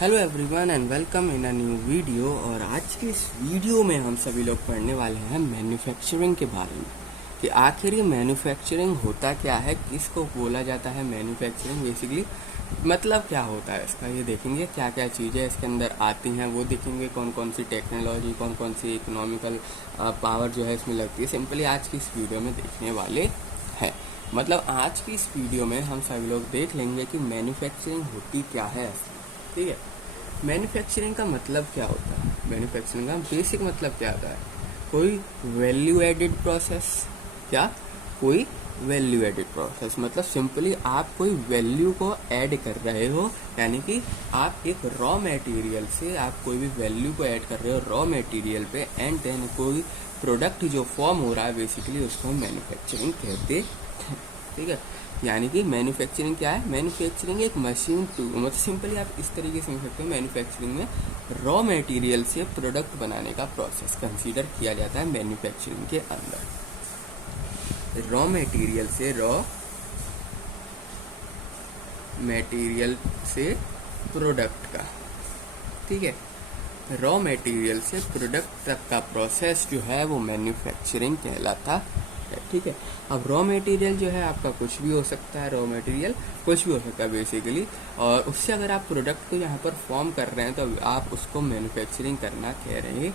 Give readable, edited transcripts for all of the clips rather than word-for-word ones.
Hello everyone and welcome in a new video. और आज की इस वीडियो में हम सभी लोग पढ़ने वाले हैं मैन्युफैक्चरिंग के बारे में कि आखिर ये मैन्युफैक्चरिंग होता क्या है, किसको बोला जाता है मैन्युफैक्चरिंग, बेसिकली मतलब क्या होता है इसका। ये देखेंगे क्या क्या चीज़ें इसके अंदर आती हैं, वो देखेंगे कौन कौन सी टेक्नोलॉजी, कौन कौन सी इकोनॉमिकल पावर जो है इसमें लगती है, सिंपली आज की इस वीडियो में देखने वाले हैं। मतलब आज की इस वीडियो में हम सभी लोग देख लेंगे कि मैन्युफैक्चरिंग होती क्या है। ठीक है, मैन्युफैक्चरिंग का मतलब क्या होता है, मैन्युफैक्चरिंग का बेसिक मतलब क्या होता है, कोई वैल्यू एडेड प्रोसेस। क्या? कोई वैल्यू एडेड प्रोसेस मतलब सिंपली आप कोई वैल्यू को ऐड कर रहे हो, यानी कि आप एक रॉ मटेरियल से आप कोई भी वैल्यू को ऐड कर रहे हो रॉ मटेरियल पे, एंड देन कोई प्रोडक्ट जो फॉर्म हो रहा है बेसिकली उसको मैन्युफैक्चरिंग कहते हैं। ठीक है, यानी कि मैन्युफैक्चरिंग क्या है, मैन्युफैक्चरिंग एक मशीन टू, मतलब सिंपली आप इस तरीके से समझ सकते हो, मैन्युफैक्चरिंग में रॉ मटेरियल से प्रोडक्ट बनाने का प्रोसेस कंसीडर किया जाता है मैन्युफैक्चरिंग के अंदर। रॉ मटेरियल से प्रोडक्ट का, ठीक है, रॉ मटेरियल से प्रोडक्ट तक का प्रोसेस जो है वो मैन्युफैक्चरिंग कहलाता है। ठीक है, अब रॉ मटेरियल जो है आपका कुछ भी हो सकता है, रॉ मटेरियल कुछ भी हो सकता है बेसिकली, और उससे अगर आप प्रोडक्ट को यहाँ पर फॉर्म कर रहे हैं तो आप उसको मैन्युफैक्चरिंग करना कह रहे हैं।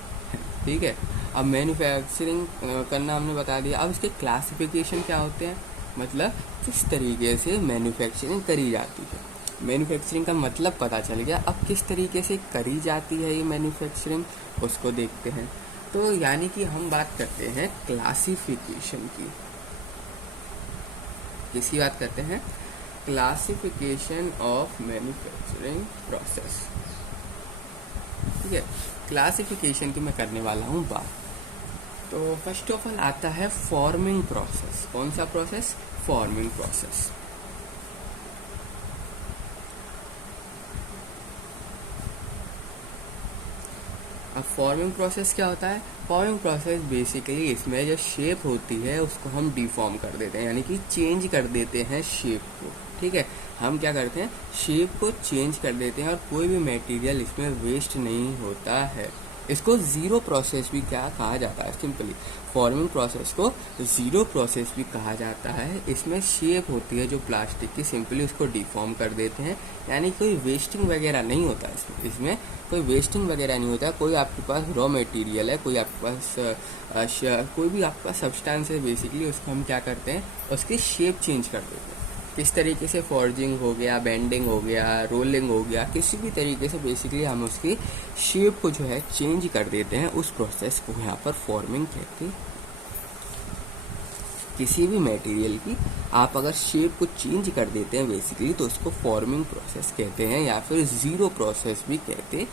ठीक है, अब मैन्युफैक्चरिंग करना हमने बता दिया। अब इसके क्लासिफिकेशन क्या होते हैं, मतलब किस तरीके से मैन्युफैक्चरिंग करी जाती है। मैन्युफैक्चरिंग का मतलब पता चल गया, अब किस तरीके से करी जाती है ये मैन्युफैक्चरिंग, उसको देखते हैं। तो यानी कि हम बात करते हैं क्लासिफिकेशन की, किसकी बात करते हैं, क्लासिफिकेशन ऑफ मैन्युफैक्चरिंग प्रोसेस। ठीक है, क्लासिफिकेशन की मैं करने वाला हूँ बात। तो फर्स्ट ऑफ ऑल आता है फॉर्मिंग प्रोसेस। कौन सा प्रोसेस? Forming process. अब फॉर्मिंग प्रोसेस क्या होता है? फॉर्मिंग प्रोसेस बेसिकली इसमें जो शेप होती है उसको हम डिफॉर्म कर देते हैं, यानी कि चेंज कर देते हैं शेप को। ठीक है, हम क्या करते हैं, शेप को चेंज कर देते हैं और कोई भी मटेरियल इसमें वेस्ट नहीं होता है। इसको ज़ीरो प्रोसेस भी क्या कहा जाता है, सिंपली फॉर्मिंग प्रोसेस को ज़ीरो प्रोसेस भी कहा जाता है। इसमें शेप होती है जो प्लास्टिक की, सिंपली उसको डिफॉर्म कर देते हैं, यानी कोई वेस्टिंग वगैरह नहीं होता इसमें कोई वेस्टिंग वगैरह नहीं होता। कोई आपके पास रॉ मटेरियल है, कोई आपके पास कोई भी आपका सब्सटेंस है, बेसिकली उसको हम क्या करते हैं, उसकी शेप चेंज कर देते हैं। किस तरीके से, फॉर्जिंग हो गया, बेंडिंग हो गया, रोलिंग हो गया, किसी भी तरीके से बेसिकली हम उसकी शेप को जो है चेंज कर देते हैं। उस प्रोसेस को यहाँ पर फॉर्मिंग कहते हैं। किसी भी मटेरियल की आप अगर शेप को चेंज कर देते हैं बेसिकली तो उसको फॉर्मिंग प्रोसेस कहते हैं, या फिर ज़ीरो प्रोसेस भी कहते हैं,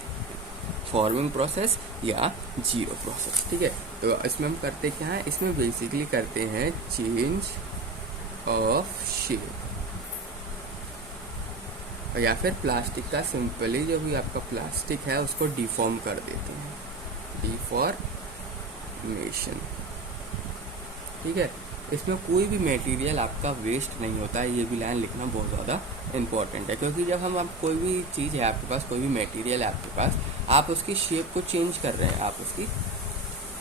फॉर्मिंग प्रोसेस या जीरो प्रोसेस। ठीक है, तो इसमें हम करते क्या है, इसमें बेसिकली करते हैं चेंज ऑफ शेप, या फिर प्लास्टिक का सिंपली जो भी आपका प्लास्टिक है उसको डिफॉर्म कर देते हैं, डिफॉर्मेशन। ठीक है, इसमें कोई भी मटेरियल आपका वेस्ट नहीं होता है। ये भी लाइन लिखना बहुत ज़्यादा इंपॉर्टेंट है, क्योंकि जब हम आप कोई भी चीज़ है आपके पास, कोई भी मटेरियल है आपके पास, आप उसकी शेप को चेंज कर रहे हैं, आप उसकी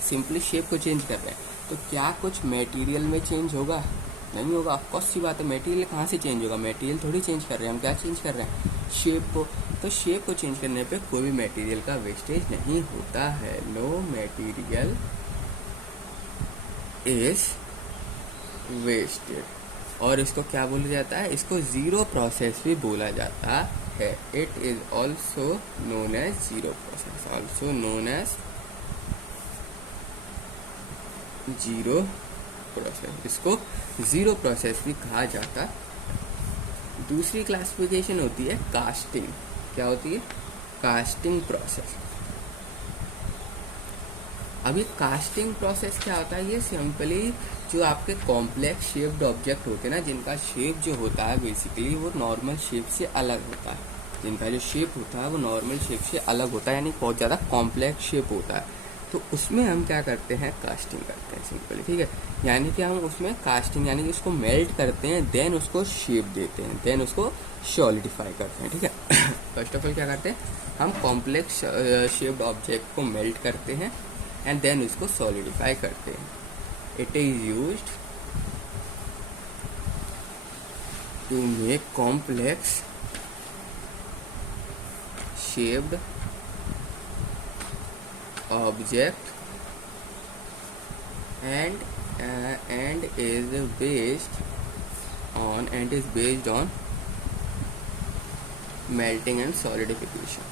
सिंपली शेप को चेंज कर रहे हैं, तो क्या कुछ मटेरियल में चेंज होगा? नहीं होगा। ऑफकोर्स सी बात है, मटेरियल कहाँ से चेंज होगा, मटेरियल थोड़ी चेंज कर रहे हैं हम, क्या चेंज कर रहे हैं, शेप को। तो शेप को चेंज करने पे कोई भी मटेरियल का वेस्टेज नहीं होता है। नो मटेरियल इज वेस्टेड, और इसको क्या बोला जाता है, इसको ज़ीरो प्रोसेस भी बोला जाता है। It is also known as zero process, also known as zero process, इसको ज़ीरो प्रोसेस भी कहा जाता है। दूसरी क्लासिफिकेशन होती है कास्टिंग। क्या होती है? Casting process. अभी कास्टिंग प्रोसेस क्या होता है, ये सिंपली जो आपके कॉम्प्लेक्स शेप्ड ऑब्जेक्ट होते हैं ना, जिनका शेप जो होता है बेसिकली वो नॉर्मल शेप से अलग होता है, जिनका जो शेप होता है वो नॉर्मल शेप से अलग होता है, यानी बहुत ज़्यादा कॉम्प्लेक्स शेप होता है। तो उसमें हम क्या करते हैं, कास्टिंग करते हैं सिंपली, ठीक है। यानी कि हम उसमें कास्टिंग यानी कि उसको मेल्ट करते हैं, देन उसको शेप देते हैं, देन उसको सॉलिडिफाई करते हैं, ठीक है। फर्स्ट ऑफ ऑल क्या करते हैं, हम कॉम्प्लेक्स शेप्ड ऑब्जेक्ट को मेल्ट करते हैं एंड देन उसको सॉलिडिफाई करते हैं। It is used to make complex shaped object and is based on melting and solidification,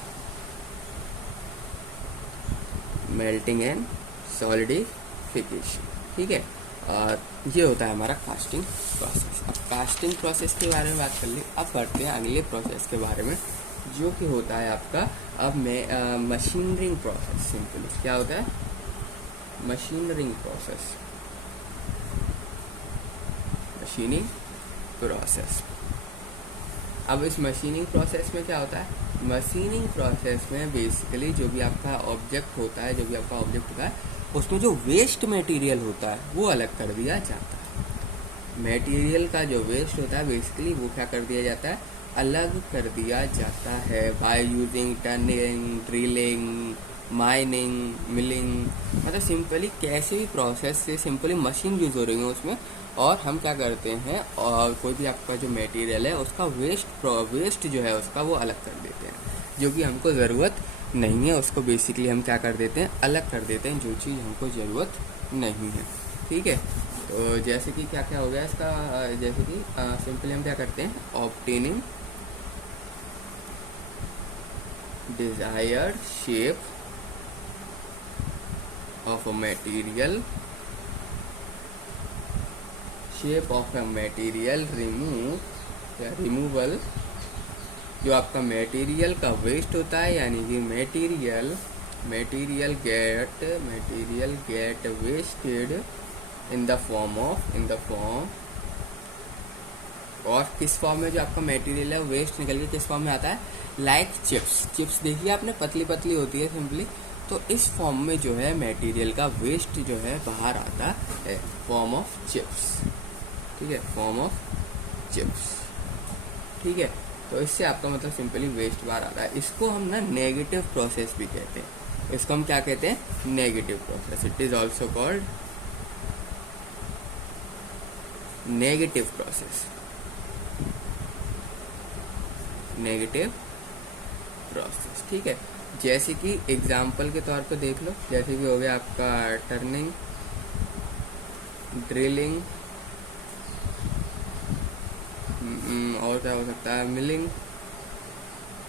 ठीक है। और ये होता है हमारा कास्टिंग प्रोसेस। अब कास्टिंग प्रोसेस के बारे में बात कर ली, अब बढ़ते हैं अगले प्रोसेस के बारे में, जो कि होता है आपका अब मशीनरिंग प्रोसेस। सिंपली क्या होता है, मशीनिंग प्रोसेस। अब इस मशीनिंग प्रोसेस में क्या होता है, मशीनिंग प्रोसेस में बेसिकली जो भी आपका ऑब्जेक्ट होता है उसमें जो वेस्ट मटेरियल होता है वो अलग कर दिया जाता है। मटेरियल का जो वेस्ट होता है बेसिकली वो क्या कर दिया जाता है, अलग कर दिया जाता है by using turning, drilling, mining, milling, मतलब सिंपली कैसे भी प्रोसेस से सिंपली मशीन यूज हो रही है उसमें। और हम क्या करते हैं, और कोई भी आपका जो मटेरियल है उसका वेस्ट जो है उसका वो अलग कर देते हैं, जो कि हमको ज़रूरत नहीं है उसको बेसिकली हम क्या कर देते हैं, अलग कर देते हैं जो चीज़ हमको ज़रूरत नहीं है, ठीक है। तो जैसे कि क्या क्या हो गया इसका, जैसे कि सिंपली हम क्या करते हैं, obtaining desired shape of a material removal जो आपका मटेरियल का वेस्ट होता है, यानी कि material get wasted in the form और किस फॉर्म में जो आपका मटेरियल है वेस्ट निकल के किस फॉर्म में आता है, लाइक चिप्स देखिए आपने, पतली पतली होती है सिंपली। तो इस फॉर्म में जो है मटेरियल का वेस्ट जो है बाहर आता है, फॉर्म ऑफ चिप्स, ठीक है, फॉर्म ऑफ चिप्स, ठीक है। तो इससे आपका मतलब सिंपली वेस्ट बाहर आता है। इसको हम ना नेगेटिव प्रोसेस भी कहते हैं, इसको हम क्या कहते हैं, negative process. It is also called negative process, ठीक है। जैसे कि एग्जाम्पल के तौर पे देख लो, जैसे कि हो गया आपका टर्निंग, ड्रिलिंग, और क्या हो सकता है, मिलिंग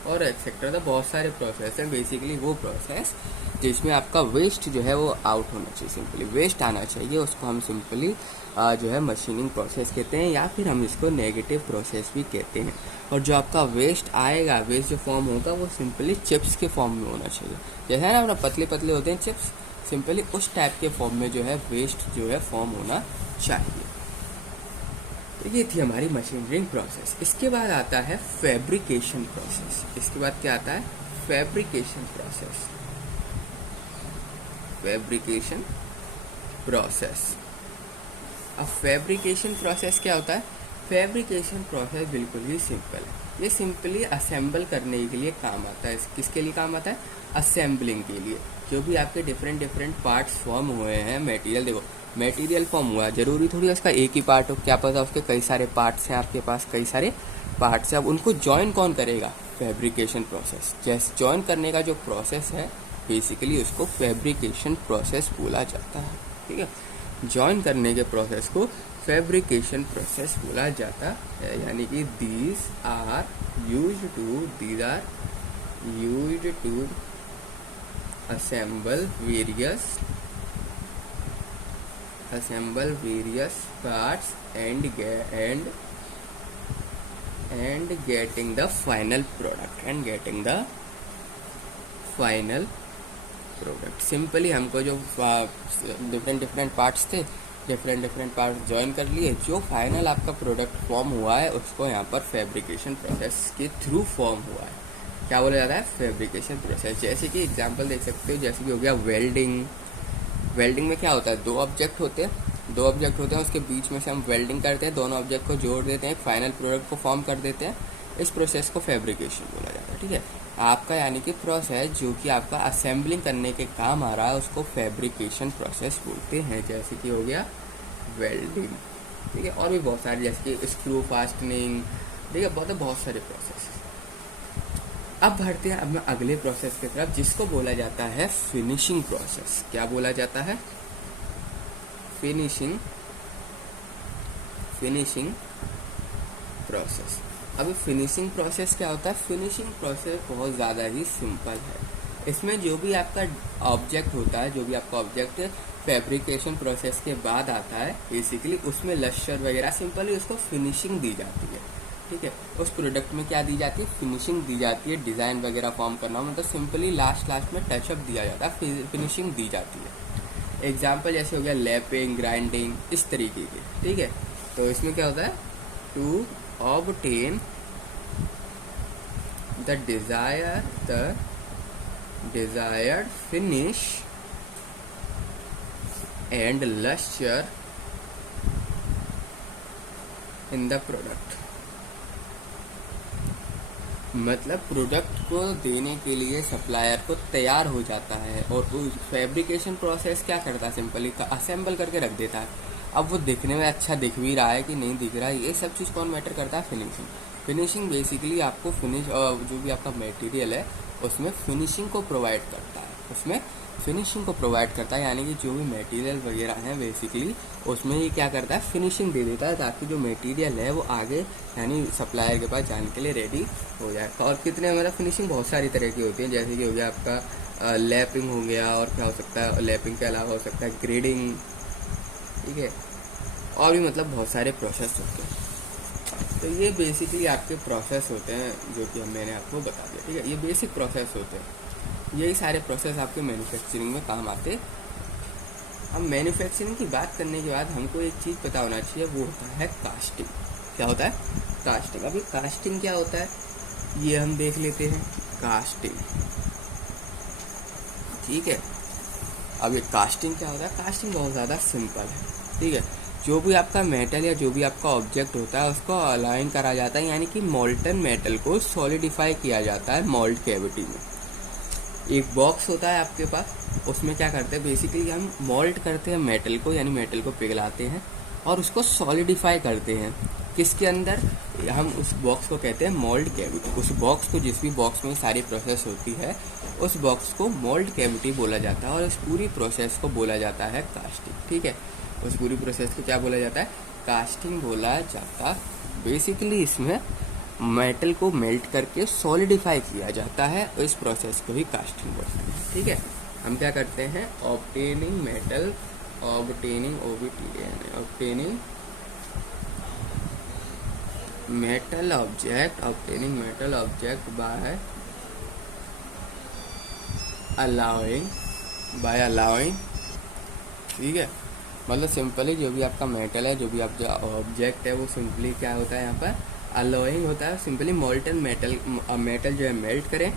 और एक्सेट्रा। तो बहुत सारे प्रोसेस हैं, बेसिकली वो प्रोसेस जिसमें आपका वेस्ट जो है वो आउट होना चाहिए, सिंपली वेस्ट आना चाहिए, उसको हम सिंपली जो है मशीनिंग प्रोसेस कहते हैं, या फिर हम इसको नेगेटिव प्रोसेस भी कहते हैं। और जो आपका वेस्ट आएगा, वेस्ट जो फॉर्म होगा वो सिंपली चिप्स के फॉर्म में होना चाहिए, जैसे है ना अपना पतले पतले होते हैं चिप्स, सिंपली उस टाइप के फॉर्म में जो है वेस्ट जो है फॉर्म होना चाहिए। तो ये थी हमारी मशीनिंग प्रोसेस। इसके बाद आता है फैब्रिकेशन प्रोसेस। इसके बाद क्या आता है, फैब्रिकेशन प्रोसेस। अब फैब्रिकेशन प्रोसेस क्या होता है, फैब्रिकेशन प्रोसेस बिल्कुल ही सिंपल है। ये सिंपली असेंबल करने के लिए काम आता है। किसके लिए काम आता है, असेंबलिंग के लिए। जो भी आपके डिफरेंट पार्ट्स फॉर्म हुए हैं, मटेरियल देखो, मटेरियल फॉर्म हुआ, जरूरी थोड़ी उसका एक ही पार्ट हो, क्या पता उसके कई सारे पार्ट्स हैं, आपके पास कई सारे पार्ट्स हैं। अब उनको जॉइन कौन करेगा, फैब्रिकेशन प्रोसेस। जैसे जॉइन करने का जो प्रोसेस है बेसिकली उसको फैब्रिकेशन प्रोसेस बोला जाता है, ठीक है। जॉइन करने के प्रोसेस को फैब्रिकेशन प्रोसेस बोला जाता है, यानी कि these are used to assemble various parts and getting the final product simply हमको जो डिफरेंट पार्ट्स थे, डिफरेंट पार्ट ज्वाइन कर लिए, जो फाइनल आपका प्रोडक्ट फॉर्म हुआ है उसको यहाँ पर फैब्रिकेशन प्रोसेस के थ्रू फॉर्म हुआ है। क्या बोला जा रहा है, फैब्रिकेशन प्रोसेस। जैसे कि एग्जांपल देख सकते हो, जैसे कि हो गया वेल्डिंग, वेल्डिंग में क्या होता है, दो ऑब्जेक्ट होते हैं, उसके बीच में से हम वेल्डिंग करते हैं, दोनों ऑब्जेक्ट को जोड़ देते हैं, फाइनल प्रोडक्ट को फॉर्म कर देते हैं। इस प्रोसेस को फैब्रिकेशन बोला जाता है। ठीक है, आपका यानी कि प्रोसेस जो कि आपका असेंबलिंग करने के काम आ रहा है उसको फैब्रिकेशन प्रोसेस बोलते हैं। जैसे कि हो गया वेल्डिंग, ठीक है, और भी बहुत सारे जैसे कि स्क्रू फास्टनिंग, ठीक है, बहुत सारे प्रोसेस। अब बढ़ते हैं अब मैं अगले प्रोसेस की तरफ, जिसको बोला जाता है फिनिशिंग प्रोसेस। क्या बोला जाता है? Finishing process. अब फिनिशिंग प्रोसेस क्या होता है? फिनिशिंग प्रोसेस बहुत ज़्यादा ही सिंपल है। इसमें जो भी आपका ऑब्जेक्ट होता है, जो भी आपका ऑब्जेक्ट फैब्रिकेशन प्रोसेस के बाद आता है, बेसिकली उसमें लश्यर वगैरह सिंपली उसको फिनिशिंग दी जाती है। ठीक है, उस प्रोडक्ट में क्या दी जाती है? फिनिशिंग दी जाती है। डिज़ाइन वगैरह फॉर्म करना मतलब सिंपली लास्ट में टचअप दिया जाता है, फिनिशिंग दी जाती है। एग्जाम्पल जैसे हो गया लैपिंग, ग्राइंडिंग, इस तरीके के। ठीक है, तो इसमें क्या होता है? To obtain the desired finish and lustre in the product. मतलब प्रोडक्ट को देने के लिए सप्लायर को तैयार हो जाता है और उस फैब्रिकेशन प्रोसेस क्या करता है? सिंपली असेंबल करके रख देता है। अब वो दिखने में अच्छा दिख भी रहा है कि नहीं दिख रहा है, ये सब चीज़ कौन मैटर करता है? फिनिशिंग बेसिकली आपको जो भी आपका मटेरियल है उसमें फिनिशिंग को प्रोवाइड करता है, यानी कि जो भी मटेरियल वगैरह है बेसिकली उसमें ये क्या करता है? फिनिशिंग दे देता है, ताकि जो मटेरियल है वो आगे यानी सप्लायर के पास जाने के लिए रेडी हो जाए। और कितने मतलब फिनिशिंग बहुत सारी तरह की होती है, जैसे कि हो गया आपका लैपिंग हो गया, और क्या हो सकता है? लैपिंग के अलावा हो सकता है ग्रेडिंग, ठीक है, और भी मतलब बहुत सारे प्रोसेस होते हैं। तो ये बेसिकली आपके प्रोसेस होते हैं जो कि मैंने आपको बता दिया। ठीक है, ये बेसिक प्रोसेस होते हैं। यही सारे प्रोसेस आपके मैन्युफैक्चरिंग में काम आते हैं। अब मैन्युफैक्चरिंग की बात करने के बाद हमको एक चीज़ पता होना चाहिए, वो होता है कास्टिंग। क्या होता है? कास्टिंग। अभी कास्टिंग क्या होता है ये हम देख लेते हैं। कास्टिंग, ठीक है, अब ये कास्टिंग क्या होता है? कास्टिंग बहुत ज़्यादा सिंपल है। ठीक है, जो भी आपका मेटल या जो भी आपका ऑब्जेक्ट होता है उसको अलाइन करा जाता है, यानी कि मोल्टन मेटल को सॉलिडिफाई किया जाता है मोल्ड कैविटी में। एक बॉक्स होता है आपके पास, उसमें क्या करते हैं? बेसिकली हम मोल्ड करते हैं मेटल को, यानी मेटल को पिघलाते हैं और उसको सॉलिडिफाई करते हैं। किसके अंदर? हम उस बॉक्स को कहते हैं मोल्ड कैविटी। उस बॉक्स को, जिस भी बॉक्स में सारी प्रोसेस होती है, उस बॉक्स को मोल्ड कैविटी बोला जाता है और उस पूरी प्रोसेस को बोला जाता है कास्टिंग। ठीक है, उस पूरी प्रोसेस को क्या बोला जाता है? कास्टिंग बोला जाता। बेसिकली इसमें मेटल को मेल्ट करके सॉलिडिफाई किया जाता है, और इस प्रोसेस को ही कास्टिंग बोलते हैं। ठीक है, हम क्या करते हैं? Obtaining metal object by allowing. ठीक है, मतलब सिंपली जो भी आपका मेटल है, जो भी आपका ऑब्जेक्ट है, वो सिंपली क्या होता है? यहाँ पर अलोइंग होता है। सिंपली मोल्टन मेटल जो है मेल्ट करें,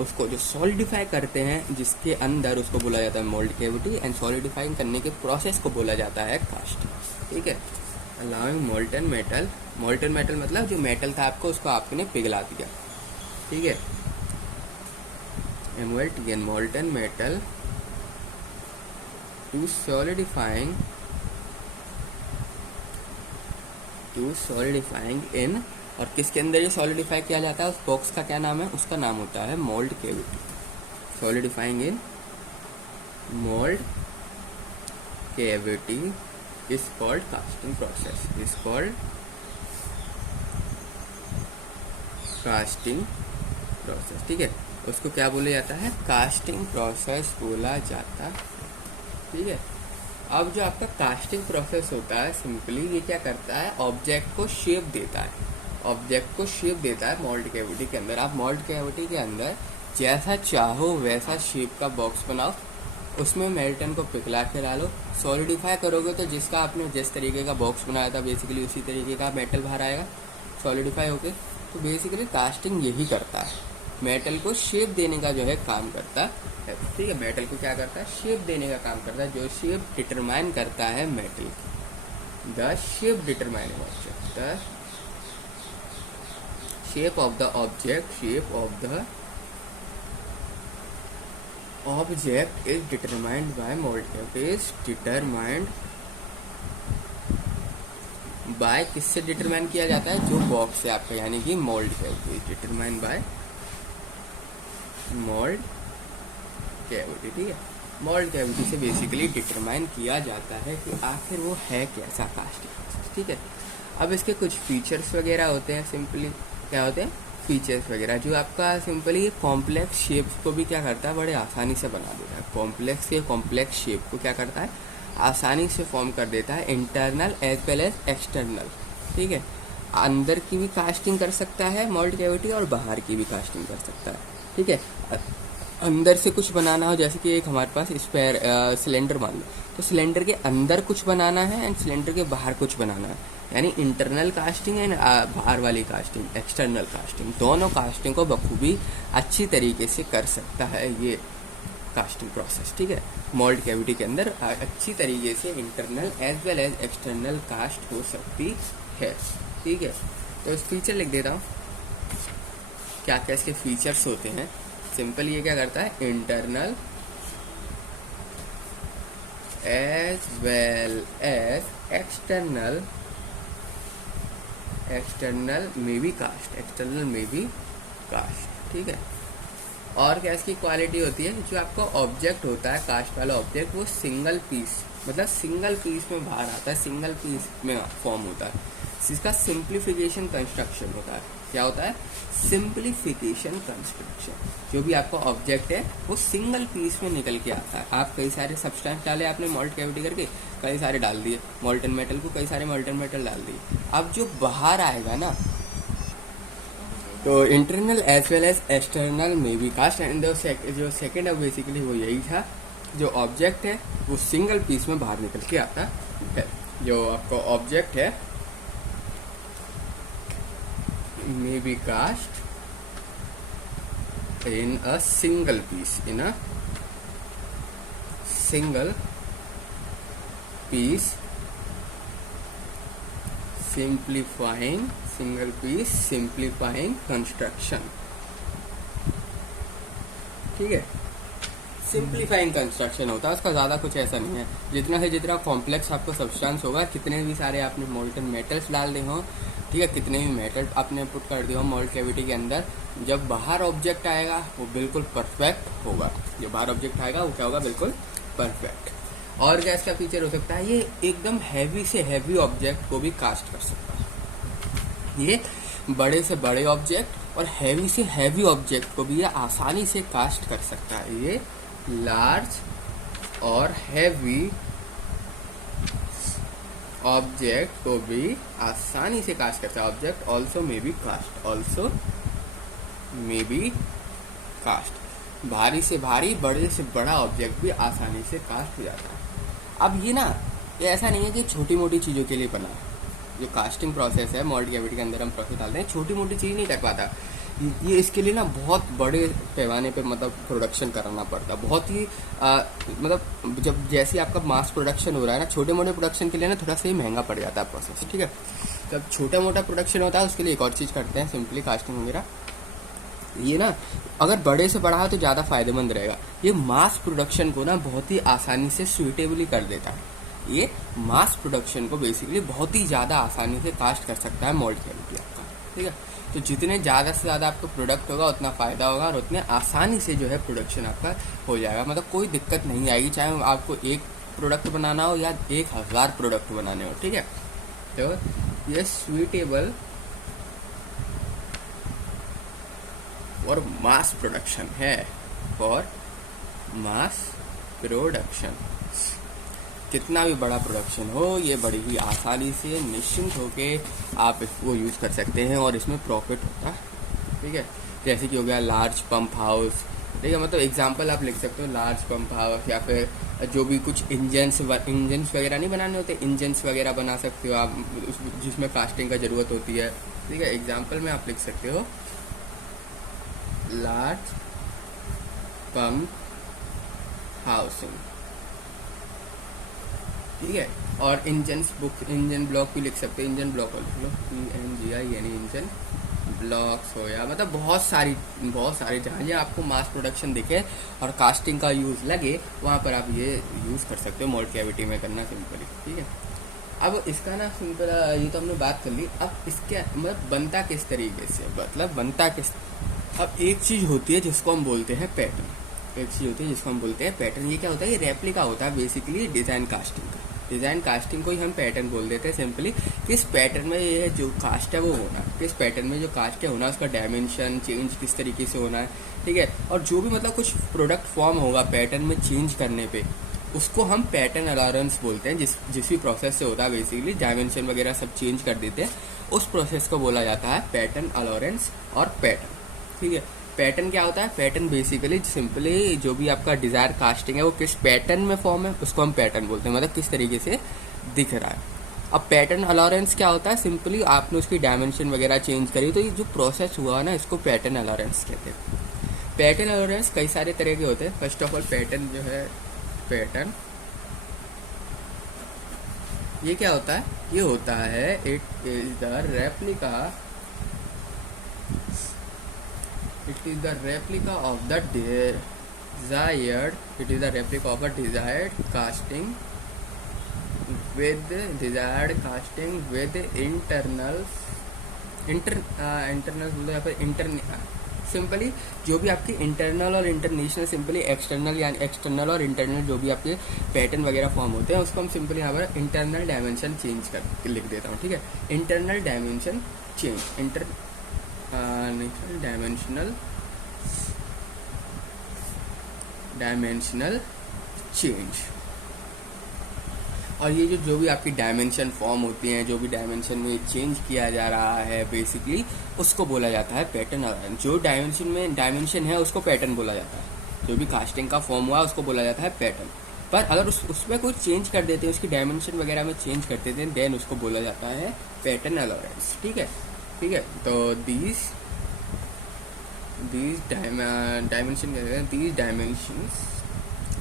उसको जो सॉलिडिफाई करते हैं जिसके अंदर, उसको बोला जाता है मोल्ड कैविटी, एंड सॉलिडिफाइंग करने के प्रोसेस को बोला जाता है कास्टिंग। ठीक है, अलाउइंग मोल्टन मेटल मतलब जो मेटल था आपको, उसको आपने पिघला दिया। ठीक है, मोल्टन मेटल टू सॉलिडिफाइंग इन, और किसके अंदर ये सॉलिडिफाई किया जाता है? उस बॉक्स का क्या नाम है? उसका नाम होता है mould cavity. Solidifying in mould cavity is called casting process. ठीक है, उसको क्या बोला जाता है? कास्टिंग प्रोसेस बोला जाता। ठीक है, अब जो आपका कास्टिंग प्रोसेस होता है, सिंपली ये क्या करता है? ऑब्जेक्ट को शेप देता है मोल्ड कैविटी के अंदर। आप मोल्ड कैविटी के अंदर जैसा चाहो वैसा शेप का बॉक्स बनाओ, उसमें मेल्टन को पिघला के डालो, सॉलिडिफाई करोगे तो जिसका आपने जिस तरीके का बॉक्स बनाया था बेसिकली उसी तरीके का मेटल बाहर आएगा सॉलिडिफाई होके। तो बेसिकली कास्टिंग यही करता है। मेटल को शेप देने का जो है काम करता है। ठीक है, मेटल को क्या करता है, शेप देने का काम करता है। जो शेप डिटरमाइन करता है मेटल की, the shape determining object, the shape of the object, shape of the object is determined by mould cavity, is determined by, किससे डिटरमाइन किया जाता है, जो बॉक्स है आपका, यानी कि mould cavity, determined by mould cavity. ठीक है, मोल्ड कैविटी से बेसिकली डिटरमाइन किया जाता है कि आखिर वो है कैसा कास्टिंग प्रोसेस। ठीक है, अब इसके कुछ फीचर्स वगैरह होते हैं। सिंपली क्या होते हैं, फीचर्स वगैरह, जो आपका सिंपली कॉम्प्लेक्स शेप्स को भी क्या करता है, बड़े आसानी से बना देता है। कॉम्प्लेक्स शेप को क्या करता है, आसानी से फॉर्म कर देता है, internal as well as external. ठीक है, अंदर की भी कास्टिंग कर सकता है मोल्ड कैविटी और बाहर की भी कास्टिंग कर सकता है। ठीक है, अंदर से कुछ बनाना हो, जैसे कि एक हमारे पास स्पेयर सिलेंडर मान लो, तो सिलेंडर के अंदर कुछ बनाना है एंड सिलेंडर के बाहर कुछ बनाना है, यानी इंटरनल कास्टिंग एंड बाहर वाली कास्टिंग, एक्सटर्नल कास्टिंग, दोनों कास्टिंग को बखूबी अच्छी तरीके से कर सकता है ये कास्टिंग प्रोसेस। ठीक है, मोल्ड कैविटी के अंदर अच्छी तरीके से internal as well as external cast हो सकती है। ठीक है, तो इस फीचर लिख देता हूँ, क्या क्या इसके फीचर्स होते हैं। सिंपल ये क्या करता है, internal as well as external में भी कास्ट, एक्सटर्नल में भी कास्ट। ठीक है, और क्या इसकी क्वालिटी होती है, जो आपका ऑब्जेक्ट होता है कास्ट वाला ऑब्जेक्ट, वो सिंगल पीस, मतलब सिंगल पीस में बाहर आता है, सिंगल पीस में फॉर्म होता है। इसका सिंप्लीफिकेशन कंस्ट्रक्शन होता है। क्या होता है, सिंप्लीफिकेशन कंस्ट्रक्शन। जो भी आपका ऑब्जेक्ट है वो सिंगल पीस में निकल के आता है। आप कई सारे सब्सटेंस डाले आपने मोल्ड कैविटी करके, कई सारे डाल दिए मोल्टन मेटल को, कई सारे मोल्टन मेटल डाल दिए। अब जो बाहर आएगा ना, तो internal as well as external में भी कास्ट, एंड जो सेकेंड है बेसिकली वो यही था, जो ऑब्जेक्ट है वो सिंगल पीस में बाहर निकल के आता है। जो आपका ऑब्जेक्ट है may be cast in a single piece, in a single piece, simplifying construction। ठीक है, सिंप्लीफाइंग कंस्ट्रक्शन होता है उसका, ज़्यादा कुछ ऐसा नहीं है। जितना से जितना कॉम्प्लेक्स आपको सब्सटेंस होगा, कितने भी सारे आपने मोल्टन मेटल्स डाल दे हो, ठीक है, कितने भी मेटल आपने पुट कर दिया हो मोल्ड कैविटी के अंदर, जब बाहर ऑब्जेक्ट आएगा वो बिल्कुल परफेक्ट होगा। जो बाहर ऑब्जेक्ट आएगा वो क्या होगा, बिल्कुल परफेक्ट। और क्या इसका फीचर हो सकता है, ये एकदम हैवी से हैवी ऑब्जेक्ट को भी कास्ट कर सकता है। ये बड़े से बड़े ऑब्जेक्ट और हैवी से हैवी ऑब्जेक्ट को भी ये आसानी से कास्ट कर सकता है। ये लार्ज और हैवी ऑब्जेक्ट को भी आसानी से कास्ट करता है। Object also may be cast, भारी से भारी, बड़े से बड़ा ऑब्जेक्ट भी आसानी से कास्ट हो जाता है। अब ये ना, ये ऐसा नहीं है कि छोटी मोटी चीज़ों के लिए बना है। जो कास्टिंग प्रोसेस है मोल्ड कैविटी के अंदर हम प्रोसेस डालते हैं, छोटी मोटी चीज़ नहीं कर पाता ये, इसके लिए ना बहुत बड़े पैमाने पे मतलब प्रोडक्शन कराना पड़ता है। बहुत ही मतलब जब जैसे आपका मास प्रोडक्शन हो रहा है ना, छोटे मोटे प्रोडक्शन के लिए ना थोड़ा सा ही महंगा पड़ जाता है प्रोसेस। ठीक है, जब छोटा मोटा प्रोडक्शन होता है उसके लिए एक और चीज़ करते हैं, सिंपली कास्टिंग वगैरह। ये ना अगर बड़े से बड़ा है तो ज़्यादा फायदेमंद रहेगा। ये मास प्रोडक्शन को ना बहुत ही आसानी से सुइटेबली कर देता है। ये मास प्रोडक्शन को बेसिकली बहुत ही ज़्यादा आसानी से कास्ट कर सकता है मोल्ड कैविटी आपका। ठीक है, तो जितने ज़्यादा से ज़्यादा आपको प्रोडक्ट होगा उतना फ़ायदा होगा और उतने आसानी से जो है प्रोडक्शन आपका हो जाएगा। मतलब कोई दिक्कत नहीं आएगी, चाहे आपको एक प्रोडक्ट बनाना हो या 1000 प्रोडक्ट बनाने हो। ठीक है, तो ये सुइटेबल और मास प्रोडक्शन है, फॉर मास प्रोडक्शन। कितना भी बड़ा प्रोडक्शन हो, ये बड़ी ही आसानी से निश्चिंत होके आप इसको यूज़ कर सकते हैं और इसमें प्रॉफिट होता है। ठीक है, जैसे कि हो गया लार्ज पंप हाउस। ठीक है, मतलब एग्जांपल आप लिख सकते हो लार्ज पंप हाउस, या फिर जो भी कुछ इंजन्स वगैरह नहीं बनाने होते, इंजन्स वगैरह बना सकते हो आप, जिसमें कास्टिंग का ज़रूरत होती है। ठीक है, एग्जाम्पल में आप लिख सकते हो लार्ज पंप हाउसिंग, ठीक है। और इंजन ब्लॉक भी लिख सकते हैं, इंजन ब्लॉक और लिख लो PNGI यानी इंजन ब्लॉक्स हो, या मतलब बहुत सारी जहाँ जहाँ आपको मास प्रोडक्शन दिखे और कास्टिंग का यूज़ लगे वहाँ पर आप ये यूज़ कर सकते हो, मोल्ड कैविटी में करना सिंपली, ठीक है। अब इसका ना सिंपल, ये तो हमने बात कर ली। अब इसके मतलब बनता किस तरीके से, मतलब बनता किस, अब एक चीज़ होती है जिसको हम बोलते हैं पैटर्न, एक चीज़ होती है जिसको हम बोलते हैं पैटर्न। ये क्या होता है, ये रेप्लिका होता है बेसिकली डिज़ाइन कास्टिंग का। डिज़ाइन कास्टिंग को ही हम पैटर्न बोल देते हैं सिंपली। किस पैटर्न में ये जो कास्ट है वो होना, किस पैटर्न में जो कास्ट है होना, उसका डायमेंशन चेंज किस तरीके से होना है, ठीक है। और जो भी मतलब कुछ प्रोडक्ट फॉर्म होगा पैटर्न में चेंज करने पे, उसको हम पैटर्न अलाउरेंस बोलते हैं। जिस भी प्रोसेस से होता है बेसिकली डायमेंशन वगैरह सब चेंज कर देते हैं, उस प्रोसेस को बोला जाता है पैटर्न अलाउरेंस और पैटर्न, ठीक है। पैटर्न क्या होता है, पैटर्न बेसिकली सिंपली जो भी आपका डिजायर कास्टिंग है वो किस पैटर्न में फॉर्म है उसको हम पैटर्न बोलते हैं, मतलब किस तरीके से दिख रहा है। अब पैटर्न अलाउरेंस क्या होता है, सिंपली आपने उसकी डायमेंशन वगैरह चेंज करी तो ये जो प्रोसेस हुआ ना इसको पैटर्न अलाउरेंस कहते हैं। पैटर्न अलाउरेंस कई सारे तरह के होते हैं। फर्स्ट ऑफ ऑल पैटर्न जो है, पैटर्न ये क्या होता है, ये होता है it is the replica, it is the replica of the desired, it is the replica of a desired casting with internal simply जो भी आपकी इंटरनल और इंटरनेशनल, सिंपली एक्सटर्नल यानी एक्सटर्नल और इंटरनल जो भी आपके पैटर्न वगैरह फॉर्म होते हैं उसको हम सिंपली यहाँ पर इंटरनल डायमेंशन चेंज कर लिख देता हूँ, ठीक है। Internal dimension change, dimensional change. और ये जो भी आपकी डायमेंशन फॉर्म होती हैं, जो भी डायमेंशन में चेंज किया जा रहा है बेसिकली उसको बोला जाता है पैटर्न। जो डायमेंशन है उसको पैटर्न बोला जाता है, जो भी कास्टिंग का फॉर्म हुआ उसको बोला जाता है पैटर्न। पर अगर उसमें कोई चेंज कर देते हैं, उसकी डायमेंशन वगैरह में चेंज कर देते हैं, देन उसको बोला जाता है पैटर्न अलाउरेंस, ठीक है, ठीक है। तो दीज डायमेंशन कहते हैं, दीज डायमेंशंस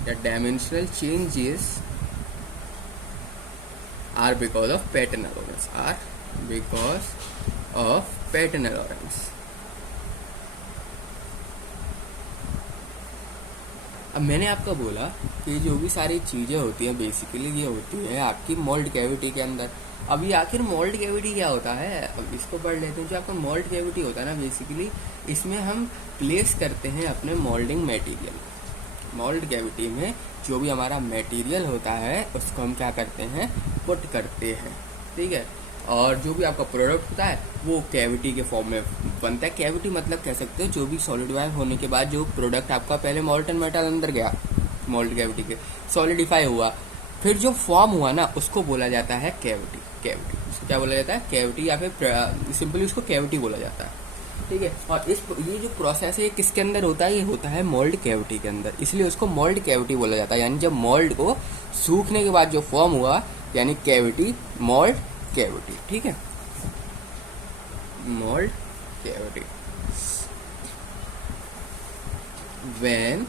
या dimensional changes are because of pattern allowance, अब मैंने आपको बोला कि जो भी सारी चीज़ें होती हैं बेसिकली ये होती है आपकी मोल्ड कैविटी के अंदर। अभी आखिर मोल्ड कैविटी क्या होता है, अब इसको पढ़ लेते हैं। जो आपका मोल्ड कैविटी होता है ना बेसिकली, इसमें हम प्लेस करते हैं अपने मोल्डिंग मटेरियल। मोल्ड कैविटी में जो भी हमारा मटेरियल होता है उसको हम क्या करते हैं, पुट करते हैं, ठीक है। और जो भी आपका प्रोडक्ट होता है वो कैविटी के फॉर्म में बनता है। कैविटी मतलब कह सकते हो जो भी सॉलिडिफाई होने के बाद जो प्रोडक्ट आपका पहले मोल्टन मेटल अंदर गया, मोल्ड कैविटी के सॉलिडिफाई हुआ, फिर जो फॉर्म हुआ ना उसको बोला जाता है कैविटी। उसको क्या बोला जाता है, कैविटी, या फिर सिंपली उसको कैविटी बोला जाता है, ठीक है। और ये जो प्रोसेस है ये किसके अंदर होता है, ये होता है मोल्ड कैविटी के अंदर, इसलिए उसको मोल्ड कैविटी बोला जाता है। यानी जब मोल्ड को सूखने के बाद जो फॉर्म हुआ यानी कैविटी, मोल्ड कैविटी, ठीक है, मोल्ड कैविटी। व्हेन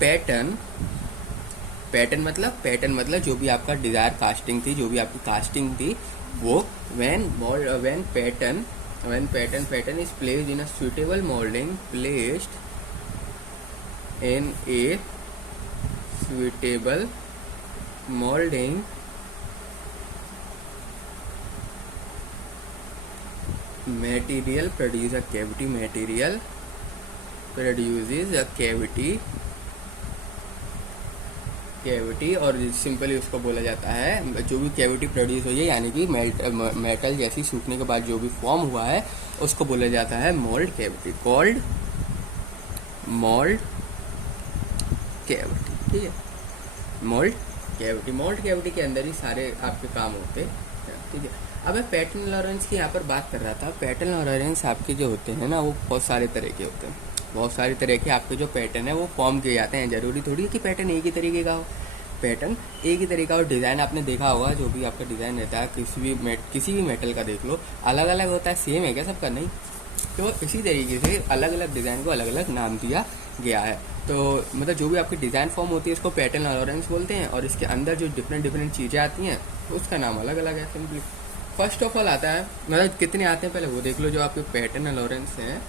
पैटर्न मतलब जो भी आपका डिजायर कास्टिंग थी, जो भी आपकी कास्टिंग थी वो when pattern is placed in a suitable molding, material produces a cavity और सिंपली उसको बोला जाता है जो भी कैविटी प्रोड्यूस हुई है यानी कि मेटल जैसी सूखने के बाद जो भी फॉर्म हुआ है उसको बोला जाता है mould cavity, called mould cavity, ठीक है। मोल्ड कैविटी के अंदर ही सारे आपके काम होते हैं, ठीक है। अब मैं पैटर्न अलाउरेंस की यहाँ पर बात कर रहा था। पैटर्न अलाउरेंस आपके जो होते हैं ना वो बहुत सारे तरह के होते हैं, बहुत सारे तरह के आपके जो पैटर्न है वो फॉर्म किए जाते हैं। जरूरी थोड़ी है कि पैटर्न एक ही तरीके का हो, पैटर्न एक ही तरीका और डिज़ाइन आपने देखा होगा, जो भी आपका डिज़ाइन रहता है किसी भी मेटल का देख लो अलग अलग होता है, सेम है क्या सबका, नहीं, तो इसी तरीके से अलग अलग डिज़ाइन को अलग अलग नाम दिया गया है। तो मतलब जो भी आपकी डिज़ाइन फॉर्म होती है इसको पैटर्न अलोरेंस बोलते हैं, और इसके अंदर जो डिफरेंट डिफरेंट चीज़ें आती हैं उसका नाम अलग अलग है सिंपली। फर्स्ट ऑफ ऑल आता है, मतलब कितने आते हैं पहले वो देख लो। जो आपके पैटर्न अलोरेंस हैं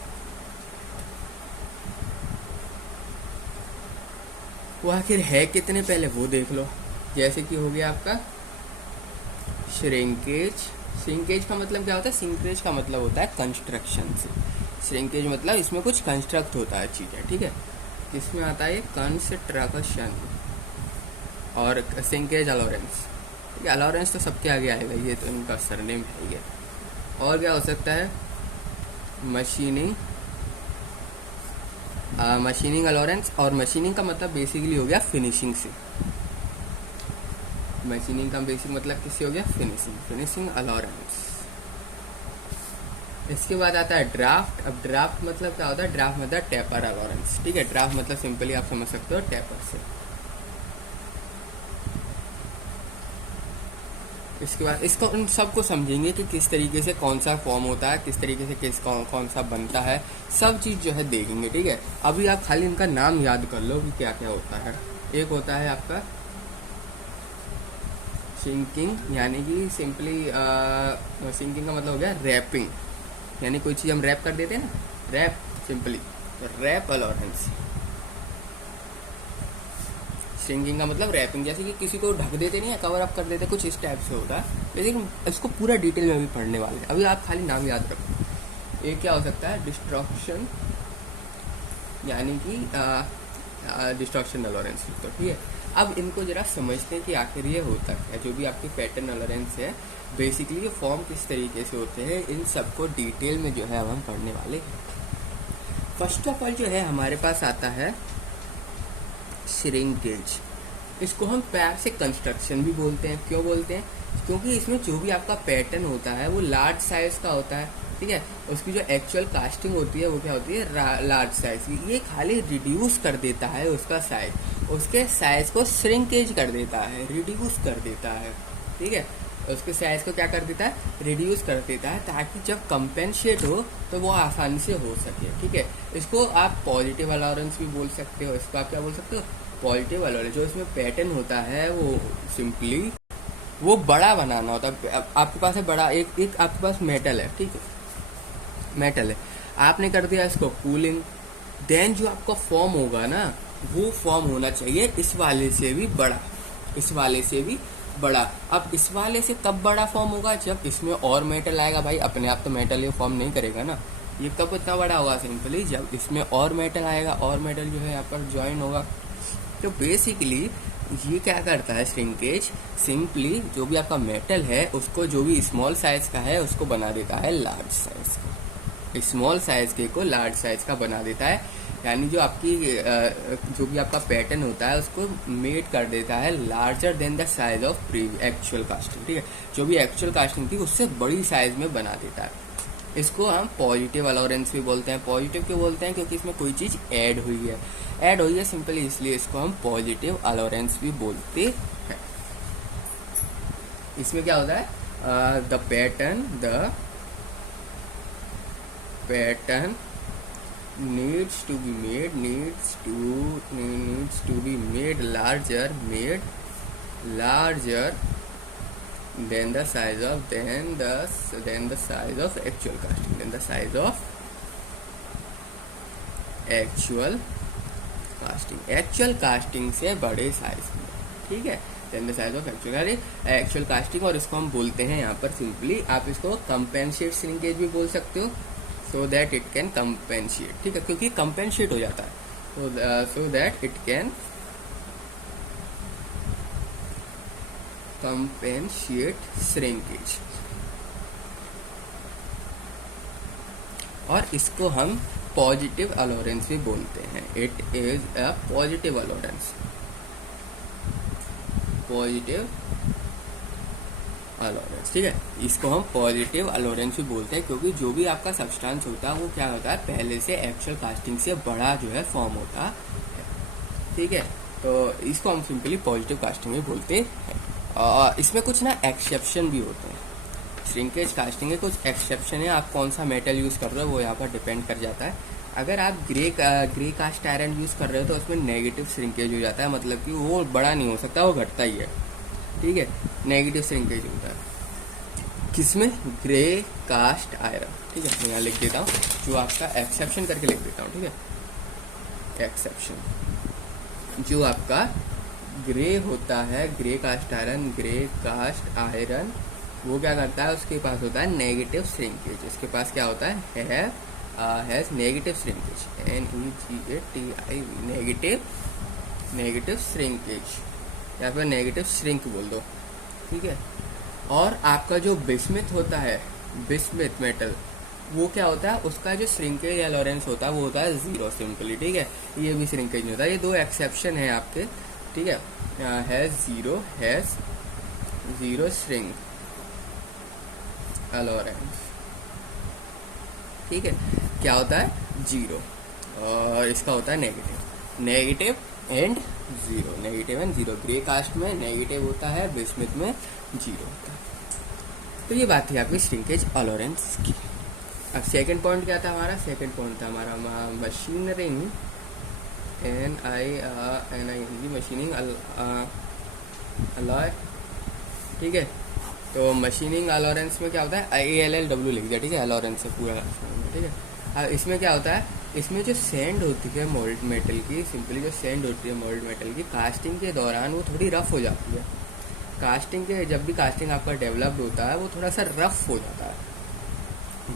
वो आखिर है कितने पहले वो देख लो। जैसे कि हो गया आपका श्रिंकेज। श्रिंकेज का मतलब क्या होता है? श्रिंकेज का मतलब होता है कंस्ट्रक्शन से। श्रिंकेज मतलब इसमें कुछ कंस्ट्रक्ट होता है चीज़ें, ठीक है। इसमें आता है कंस्ट्रक्शन और श्रिंकेज अलोरेंस। ठीक है, अलोरेंस तो सबके आगे आएगा, ये तो इनका सरनेम है ये। और क्या हो सकता है? Machining, machining allowance. और मशीनिंग का मतलब बेसिकली हो गया फिनिशिंग से। मशीनिंग का बेसिक मतलब किससे हो गया? Finishing, finishing allowance. इसके बाद आता है ड्राफ्ट। अब ड्राफ्ट मतलब क्या होता है? ड्राफ्ट मतलब टेपर अलोरेंस। ठीक है, ड्राफ्ट मतलब सिंपली आप समझ सकते हो टेपर से। इसके बाद इसको उन सबको समझेंगे कि किस तरीके से कौन सा फॉर्म होता है, किस तरीके से कौन सा बनता है, सब चीज़ जो है देखेंगे। ठीक है, अभी आप खाली इनका नाम याद कर लो कि क्या क्या होता है। एक होता है आपका सिंकिंग, यानी कि सिंपली सिंकिंग का मतलब हो गया रैपिंग, यानी कोई चीज़ हम रैप कर देते हैं ना, रैप सिंपली, रैप अलोरेंस। सिंकिंग का मतलब रैपिंग, जैसे कि किसी को ढक देते नहीं है, कवर अप कर देते, कुछ इस टाइप से होता है। लेकिन इसको पूरा डिटेल में भी पढ़ने वाले हैं, अभी आप खाली नाम याद रखो। एक क्या हो सकता है? डिस्ट्रक्शन, यानी कि डिस्ट्रक्शन अलोरेंस। तो ठीक है, अब इनको जरा समझते हैं कि आखिर ये होता है। जो भी आपके पैटर्न अलोरेंस है बेसिकली ये फॉर्म किस तरीके से होते हैं, इन सबको डिटेल में जो है अब हम पढ़ने वाले हैं। फर्स्ट ऑफ ऑल जो है हमारे पास आता है श्रिंकेज। इसको हम पैर से कंस्ट्रक्शन भी बोलते हैं। क्यों बोलते हैं? क्योंकि इसमें जो भी आपका पैटर्न होता है वो लार्ज साइज का होता है। ठीक है, उसकी जो एक्चुअल कास्टिंग होती है वो क्या होती है? लार्ज साइज की। ये खाली रिड्यूस कर देता है उसका साइज, उसके साइज को श्रिंकेज कर देता है, रिड्यूस कर देता है। ठीक है, उसके साइज को क्या कर देता है? रिड्यूस कर देता है, ताकि जब कंपेंसेट हो तो वो आसानी से हो सके। ठीक है, इसको आप पॉजिटिव अलोरेंस भी बोल सकते हो। इसको आप क्या बोल सकते हो? पॉजिटिव अलोरेंस। जो इसमें पैटर्न होता है वो सिंपली वो बड़ा बनाना होता है। आपके पास है बड़ा, एक आपके पास मेटल है, ठीक है, मेटल है, आपने कर दिया इसको कूलिंग, देन जो आपका फॉर्म होगा ना वो फॉर्म होना चाहिए इस वाले से भी बड़ा, इस वाले से भी बड़ा। अब इस वाले से कब बड़ा फॉर्म होगा? जब इसमें और मेटल आएगा। भाई अपने आप तो मेटल ये फॉर्म नहीं करेगा ना, ये कब इतना बड़ा होगा? सिंपली जब इसमें और मेटल आएगा, और मेटल जो है यहाँ पर ज्वाइन होगा। तो बेसिकली ये क्या करता है श्रिंकेज? सिंपली जो भी आपका मेटल है उसको, जो भी स्मॉल साइज का है उसको बना देता है लार्ज साइज का, स्मॉल साइज के को लार्ज साइज का बना देता है। यानी जो आपकी जो भी आपका पैटर्न होता है उसको मेड कर देता है larger than the size of actual casting. ठीक है, जो भी एक्चुअल कास्टिंग थी उससे बड़ी साइज में बना देता है। इसको हम पॉजिटिव अलोरेंस भी बोलते हैं। पॉजिटिव क्यों बोलते हैं? क्योंकि इसमें कोई चीज़ ऐड हुई है, ऐड हुई है सिंपली, इसलिए इसको हम पॉजिटिव अलोरेंस भी बोलते हैं। इसमें क्या होता है? The pattern needs to be made larger than the size of actual casting से बड़े साइज में। ठीक है, then the size of actual casting. और इसको हम बोलते हैं यहाँ पर सिंपली, आप इसको कंपेंसेट श्रिंकेज भी बोल सकते हो, so that it can compensate. ठीक है, क्योंकि कंपेंसेट हो जाता है, so that it can compensate shrinkage. और इसको हम पॉजिटिव अलोरेंस भी बोलते हैं। इट इज अ पॉजिटिव अलोरेंस, ठीक है, इसको हम पॉजिटिव अलोरेंस भी बोलते हैं, क्योंकि जो भी आपका सब्सटेंस होता है वो क्या होता है? पहले से एक्चुअल कास्टिंग से बड़ा जो है फॉर्म होता है। ठीक है, तो इसको हम सिंपली पॉजिटिव कास्टिंग भी बोलते हैं। इसमें कुछ ना एक्सेप्शन भी होते हैं। श्रिंकेज कास्टिंग के कुछ एक्सेप्शन है, आप कौन सा मेटल यूज़ कर रहे हो वो यहाँ पर डिपेंड कर जाता है। अगर आप ग्रे कास्ट आयरन यूज़ कर रहे हो तो उसमें नेगेटिव श्रिंकेज हो जाता है, मतलब कि वो बड़ा नहीं हो सकता, वो घटता ही है, ठीक है, नेगेटिव श्रिंकेज होता है किसमें, ग्रे कास्ट आयरन, ठीक है। मैं यहाँ लिख देता हूँ, जो आपका एक्सेप्शन करके लिख देता हूँ, ठीक है। एक्सेप्शन जो आपका ग्रे होता है, ग्रे कास्ट आयरन वो क्या करता है, उसके पास होता है नेगेटिव श्रिंकेज, उसके पास क्या होता है has negative shrinkage, NEGATIV, negative shrinkage या फिर नेगेटिव श्रिंक बोल दो, ठीक है। और आपका जो बिस्मिथ होता है, बिस्मिथ मेटल, वो क्या होता है, उसका जो श्रिंकेज या लॉरेंस होता है वो होता है 0 सिंपली, ठीक है। ये भी श्रिंकेज नहीं होता, ये 2 एक्सेप्शन है आपके, ठीक है। हैज जीरो श्रिंक लॉरेंस, ठीक है। क्या होता है 0, और इसका होता है नेगेटिव एंड 0। ग्रे कास्ट में नेगेटिव होता है, बिस्मिथ में 0 होता है। तो ये बात थी आपकी श्रिंकेज लॉरेंस की। अब सेकंड पॉइंट क्या था हमारा, सेकंड पॉइंट था हमारा मशीनिंग, मशीनिंग अलॉय, ठीक है। तो मशीनिंग अलॉरेंस में क्या होता है, ALLW लिख दिया, ठीक है, अलॉरेंस से पूरा, ठीक है। इसमें क्या होता है, इसमें जो सैंड होती है मोल्ड मेटल की, सिंपली जो सैंड होती है मोल्ड मेटल की, कास्टिंग के दौरान वो थोड़ी रफ हो जाती है। कास्टिंग के जब भी कास्टिंग आपका डेवलप्ड होता है वो थोड़ा सा रफ हो जाता है,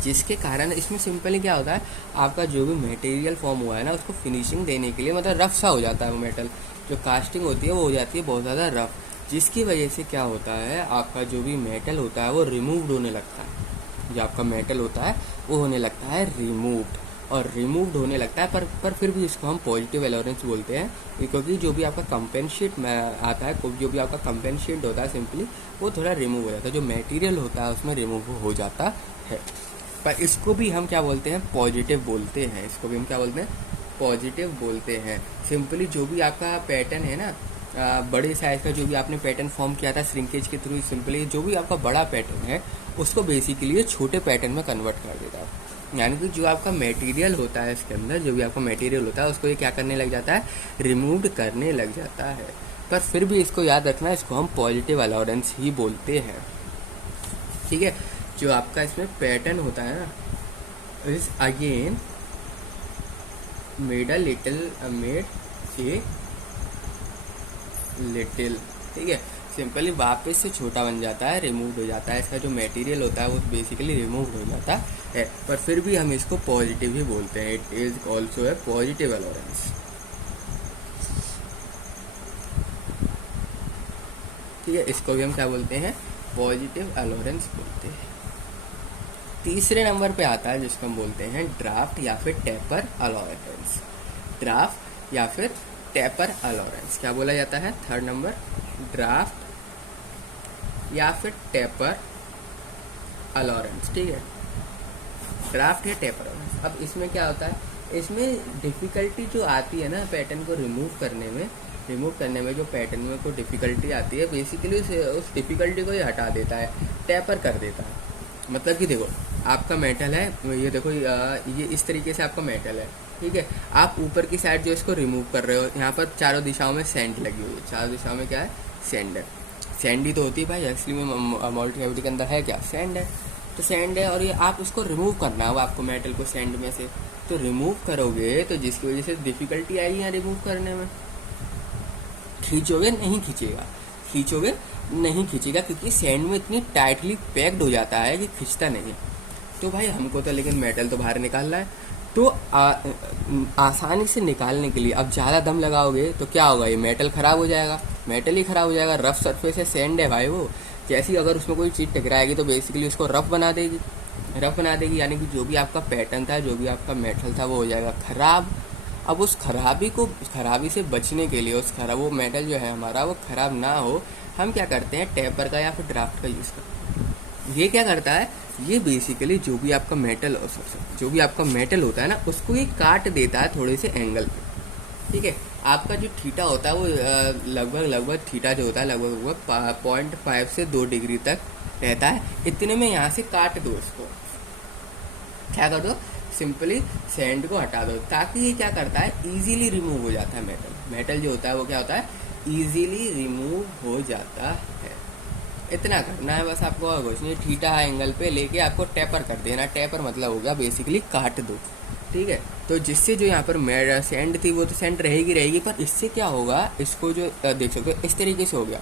जिसके कारण इसमें सिंपली क्या होता है, आपका जो भी मटेरियल फॉर्म हुआ है ना उसको फिनिशिंग देने के लिए मतलब रफ सा हो जाता है वो मेटल, जो कास्टिंग होती है वो हो जाती है बहुत ज़्यादा रफ, जिसकी वजह से क्या होता है, आपका जो भी मेटल होता है वो रिमूव्ड होने लगता है, जो आपका मेटल होता है वो होने लगता है रिमूव्ड होने लगता है। पर फिर भी इसको हम पॉजिटिव अलॉरेंस बोलते हैं, क्योंकि जो भी आपका कंपेंसेट आता है, जो भी आपका कंपेंसेट होता है सिंपली वो थोड़ा रिमूव हो जाता है, जो मटेरियल होता है उसमें रिमूव हो जाता है। पर इसको भी हम क्या बोलते हैं, पॉजिटिव बोलते हैं, इसको भी हम क्या बोलते हैं, पॉजिटिव बोलते हैं। सिंपली जो भी आपका पैटर्न है ना, बड़े साइज का जो भी आपने पैटर्न फॉर्म किया था श्रिंकेज के थ्रू, सिंपली जो भी आपका बड़ा पैटर्न है उसको बेसिकली छोटे पैटर्न में कन्वर्ट कर देता है। यानी कि जो आपका मटेरियल होता है इसके अंदर, जो भी आपका मटेरियल होता है उसको ये क्या करने लग जाता है, रिमूव करने लग जाता है। पर फिर भी इसको याद रखना, इसको हम पॉजिटिव अलॉरेंस ही बोलते हैं, ठीक है। जो आपका इसमें पैटर्न होता है ना, is again made a little, ठीक है, सिंपली वापस से छोटा बन जाता है, रिमूव हो जाता है, इसका जो मटेरियल होता है वो बेसिकली रिमूव हो जाता है। पर फिर भी हम इसको पॉजिटिव ही बोलते हैं, it is also a positive allowance, ठीक है। इसको भी हम क्या बोलते हैं, पॉजिटिव अलॉरेंस बोलते हैं। तीसरे नंबर पे आता है जिसको हम बोलते हैं ड्राफ्ट या फिर टेपर अलॉरेंस, ड्राफ्ट या फिर टेपर अलॉरेंस क्या बोला जाता है, थर्ड नंबर, ड्राफ्ट या फिर टेपर अलॉरेंस, ठीक है, ड्राफ्ट या टेपर अलॉरेंस। अब इसमें क्या होता है, इसमें डिफिकल्टी जो आती है ना पैटर्न को रिमूव करने में जो पैटर्न में को डिफिकल्टी आती है, बेसिकली उस डिफिकल्टी को ये हटा देता है, टेपर कर देता है। मतलब कि देखो आपका मेटल है, ये देखो ये इस तरीके से आपका मेटल है, ठीक है। आप ऊपर की साइड जो इसको रिमूव कर रहे हो, यहाँ पर चारों दिशाओं में सैंड लगी हुई है, चारों दिशाओं में क्या है, सैंड है, सैंड ही तो होती है भाई, एक्चुअली में मोल्ड कैविटी के अंदर है क्या, सैंड है, तो सैंड है। और ये आप इसको रिमूव करना हो आपको मेटल को सैंड में से, तो रिमूव करोगे तो जिसकी वजह से डिफिकल्टी आएगी यहाँ रिमूव करने में, खींचोगे नहीं खींचेगा, क्योंकि सैंड में इतनी टाइटली पैक्ड हो जाता है कि खींचता नहीं है। तो भाई हमको तो लेकिन मेटल तो बाहर निकालना है, तो आसानी से निकालने के लिए अब ज़्यादा दम लगाओगे तो क्या होगा, ये मेटल ख़राब हो जाएगा, मेटल ही ख़राब हो जाएगा। रफ सरफेस है, सैंड है भाई, वो जैसी अगर उसमें कोई चीज़ टकराएगी तो बेसिकली उसको रफ बना देगी, यानी कि जो भी आपका पैटर्न था, जो भी आपका मेटल था वो हो जाएगा ख़राब। अब उस खराबी से बचने के लिए, वो मेटल जो है हमारा वो ख़राब ना हो, हम क्या करते हैं, टेपर का या फिर ड्राफ्ट का यूज़ करते हैं। ये क्या करता है, ये बेसिकली जो भी आपका मेटल होता है ना, उसको ये काट देता है थोड़े से एंगल पे, ठीक है। आपका जो थीटा होता है वो लगभग थीटा जो होता है लगभग 0.5 से 2 डिग्री तक रहता है, इतने में यहाँ से काट दो इसको। क्या कर दो, सिंपली सैंड को हटा दो, ताकि ये क्या करता है, इजीली रिमूव हो जाता है मेटल जो होता है वो क्या होता है, इजीली रिमूव हो जाता है। इतना करना है बस आपको, और कुछ नहीं। थीटा एंगल पे लेके आपको टेपर कर देना। टेपर मतलब हो गया बेसिकली काट दो, ठीक है। तो जिससे जो यहाँ पर सेंड थी वो तो सेंड रहेगी, पर इससे क्या होगा, इसको जो देख सकते हो इस तरीके से हो गया,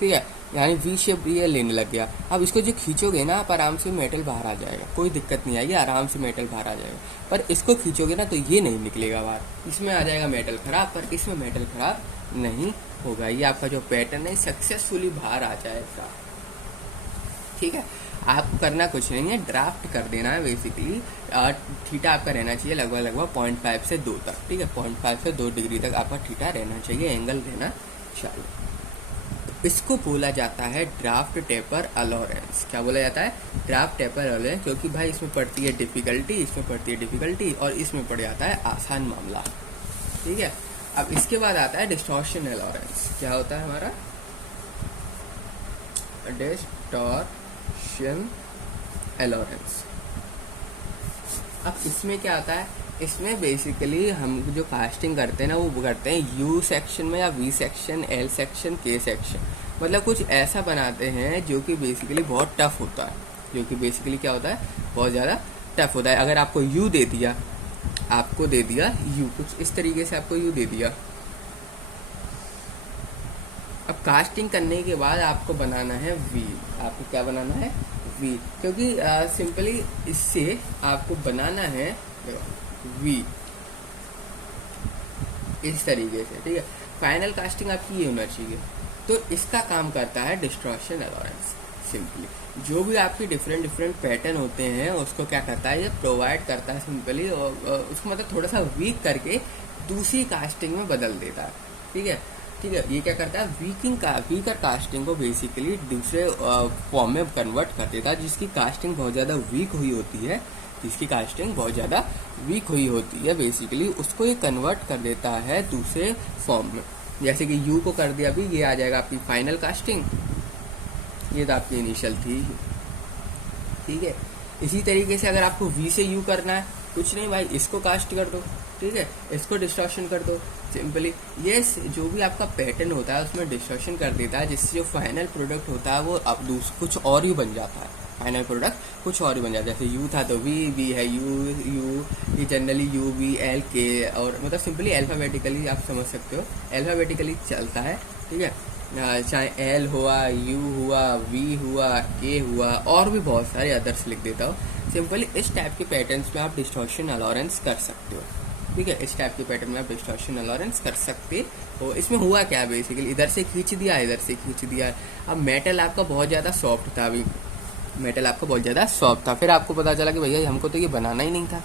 ठीक है, यानी वी शेप ये लेने लग गया। अब इसको जो खींचोगे ना आप, आराम से मेटल बाहर आ जाएगा, कोई दिक्कत नहीं आएगी, आराम से मेटल बाहर आ जाएगा। पर इसको खींचोगे ना तो ये नहीं निकलेगा बाहर, इसमें आ जाएगा मेटल खराब, पर इसमें मेटल खराब नहीं होगा। ये आपका जो पैटर्न है सक्सेसफुली बाहर आ जाएगा, ठीक है। आपको करना कुछ नहीं है, ड्राफ्ट कर देना है बेसिकली। थीटा आपका रहना चाहिए लगभग 0.5 से 2 तक, ठीक है, 0.5 से 2 डिग्री तक आपका थीटा रहना चाहिए, एंगल रहना चाहिए। इसको बोला जाता है ड्राफ्ट टेपर अलोरेंस। क्या बोला जाता है, ड्राफ्ट टेपर अलोरेंस, क्योंकि भाई इसमें पड़ती है डिफिकल्टी, इसमें पड़ती है डिफिकल्टी, और इसमें पड़ जाता है आसान मामला, ठीक है। अब इसके बाद आता है डिस्टॉर्शन अलोरेंस। क्या होता है हमारा डिस्टॉर्शन अलोरेंस। अब इसमें क्या आता है, इसमें बेसिकली हम जो कास्टिंग करते हैं ना वो करते हैं यू सेक्शन में, या वी सेक्शन, एल सेक्शन, के सेक्शन, मतलब कुछ ऐसा बनाते हैं जो कि बेसिकली बहुत टफ होता है, जो कि बेसिकली क्या होता है, बहुत ज़्यादा टफ होता है। अगर आपको यू दे दिया, आपको दे दिया यू, कुछ इस तरीके से आपको यू दे दिया, अब कास्टिंग करने के बाद आपको बनाना है वी। आपको क्या बनाना है, वी, क्योंकि सिंपली इससे आपको बनाना है वी इस तरीके से, ठीक है। फाइनल कास्टिंग आपकी ये होना चाहिए। तो इसका काम करता है डिस्टॉर्शन अलोरेंस। सिंपली जो भी आपकी डिफरेंट पैटर्न होते हैं उसको क्या करता है, ये प्रोवाइड करता है सिंपली, और उसको मतलब थोड़ा सा वीक करके दूसरी कास्टिंग में बदल देता है, ठीक है। ये क्या करता है, वीकर कास्टिंग को बेसिकली दूसरे फॉर्म में कन्वर्ट कर देता है, जिसकी कास्टिंग बहुत ज़्यादा वीक हुई होती है, बेसिकली उसको ये कन्वर्ट कर देता है दूसरे फॉर्म में। जैसे कि यू को कर दिया, अभी ये आ जाएगा आपकी फाइनल कास्टिंग, ये तो आपकी इनिशियल थी, ठीक है। इसी तरीके से अगर आपको वी से यू करना है, कुछ नहीं भाई, इसको कास्ट कर दो, ठीक है, इसको डिस्टॉर्शन कर दो सिंपली। ये जो भी आपका पैटर्न होता है उसमें डिस्टॉर्शन कर देता है, जिससे जो फाइनल प्रोडक्ट होता है वो अब कुछ और ही बन जाता है, फाइनल प्रोडक्ट कुछ और ही बन जाता है। जैसे यू था तो वी है, यू ये जनरली यू वी एल के, और मतलब सिंपली अल्फाबेटिकली आप समझ सकते हो, अल्फाबेटिकली चलता है, ठीक है। चाहे एल हुआ, यू हुआ, वी हुआ, के हुआ, और भी बहुत सारे अदर्स लिख देता हूँ। सिंपली इस टाइप के पैटर्न्स में आप डिस्टॉर्शन अलोरेंस कर सकते हो, ठीक है। इस टाइप के पैटर्न में आप डिस्टॉर्शन अलोरेंस कर सकते हो। इसमें हुआ क्या, बेसिकली इधर से खींच दिया, इधर से खींच दिया। अब मेटल आपका बहुत ज़्यादा सॉफ्ट था, अभी मेटल आपका बहुत ज़्यादा सॉफ्ट था, फिर आपको पता चला कि भैया हमको तो ये बनाना ही नहीं था,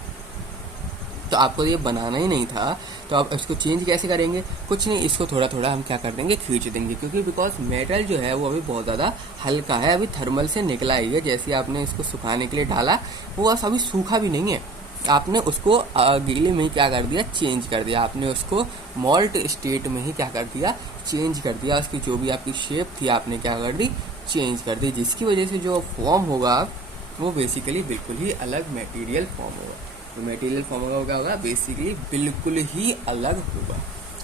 तो आपको ये बनाना ही नहीं था, तो आप इसको चेंज कैसे करेंगे, कुछ नहीं, इसको थोड़ा थोड़ा हम क्या कर देंगे, खींच देंगे, क्योंकि बिकॉज मेटल जो है वो अभी बहुत ज़्यादा हल्का है, अभी थर्मल से निकला ही है। जैसे आपने इसको सुखाने के लिए डाला, वो बस अभी सूखा भी नहीं है, आपने उसको गीले में ही क्या कर दिया, चेंज कर दिया, आपने उसको मॉल्ट स्टेट में ही क्या कर दिया, चेंज कर दिया। उसकी जो भी आपकी शेप थी आपने क्या कर दी, चेंज कर दी, जिसकी वजह से जो फॉर्म होगा वो बेसिकली बिल्कुल ही अलग मटेरियल फॉर्म होगा। तो मटेरियल फॉर्म होगा बेसिकली बिल्कुल ही अलग होगा।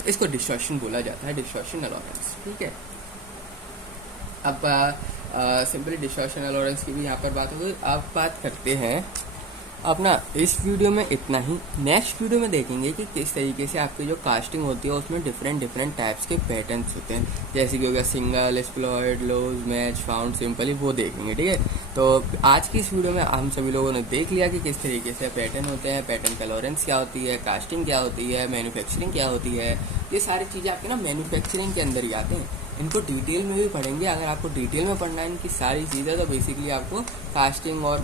इसको डिस्टॉर्शन बोला जाता है, डिस्टॉर्शन अलोरेंस, ठीक है। अब सिंपली डिस्टॉर्शन अलोरेंस की भी यहाँ पर बात हो गई। अब बात करते हैं अपना इस वीडियो में इतना ही। नेक्स्ट वीडियो में देखेंगे कि किस तरीके से आपकी जो कास्टिंग होती है उसमें डिफरेंट टाइप्स के पैटर्न्स होते हैं, जैसे कि हो गया सिंगल, स्प्लॉयड, लोज, मैच, फाउंड, सिंपली, वो देखेंगे, ठीक है। तो आज की इस वीडियो में हम सभी लोगों ने देख लिया कि किस तरीके से पैटर्न होते हैं, पैटर्न का अलोरेंस क्या होती है, कास्टिंग क्या होती है, मैन्युफैक्चरिंग क्या होती है। ये सारी चीज़ें आपके ना मैन्युफैक्चरिंग के अंदर ही आते हैं। इनको डिटेल में भी पढ़ेंगे। अगर आपको डिटेल में पढ़ना है इनकी सारी चीज़ें, तो बेसिकली आपको कास्टिंग और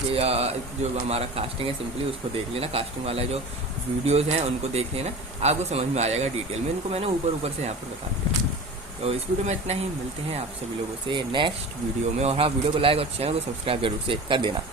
जो हमारा कास्टिंग है सिंपली उसको देख लेना, कास्टिंग वाला जो वीडियोस हैं उनको देख लेना, आपको समझ में आ जाएगा डिटेल में। इनको मैंने ऊपर से यहाँ पर बता दिया। तो इस वीडियो में इतना ही, मिलते हैं आप सभी लोगों से नेक्स्ट वीडियो में। और हाँ, वीडियो को लाइक और चैनल को सब्सक्राइब जरूर से कर देना।